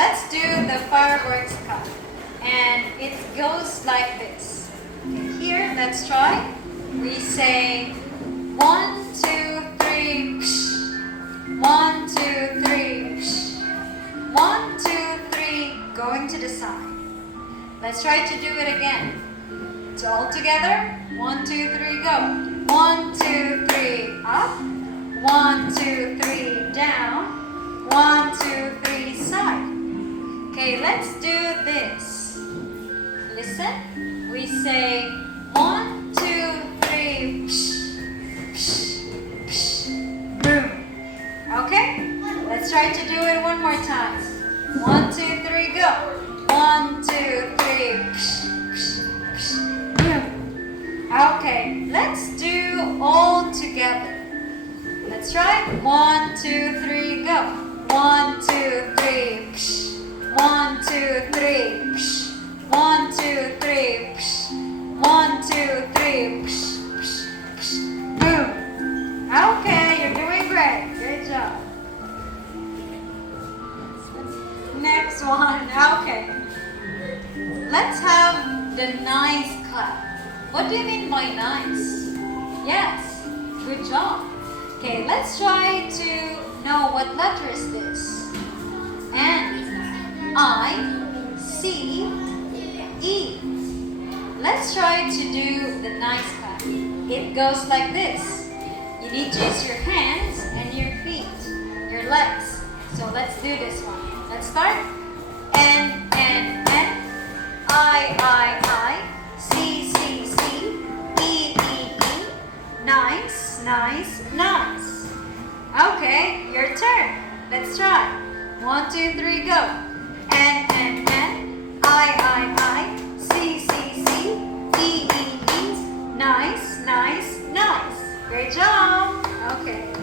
let's do the fireworks cut. And it goes like this. Okay, here, let's try. We say 1, 2, 3, psh. 1, 2, 3, psh. 1, 2, 3, going to the side. Let's try to do it again. So all together, 1, 2, 3, go. 1, 2, 3, up. 1, 2, 3, down. 1, 2, 3, side. Okay, let's do this. Listen. We say 1, 2, 3, psh, psh, psh, boom. Okay? Let's try to do it one more time. 1, 2, 3, go. 1, 2, 3, psh, psh, psh, boom. Okay, let's do all together. Let's try. 1, 2, 3, go. 1, 2, 3, psh. 1, 2, 3, psh. 1, 2, 3, psh. 1, 2, 3, psh, psh, psh. Boom. Okay, you're doing great. Good job. Next one. Okay. Let's have the nice clap. What do you mean by nice? Yes. Good job. Okay, let's try to know what letter is this. N, I, C, E. Let's try to do the nice clap. It goes like this. You need to use your hands and your feet, your legs. So let's do this one. Let's start. N, I, C, E, E. Nice, nice, nice. Okay, your turn. Let's try. 1, 2, 3, go. N, I, C, E, E. Nice, nice, nice. Great job. Okay.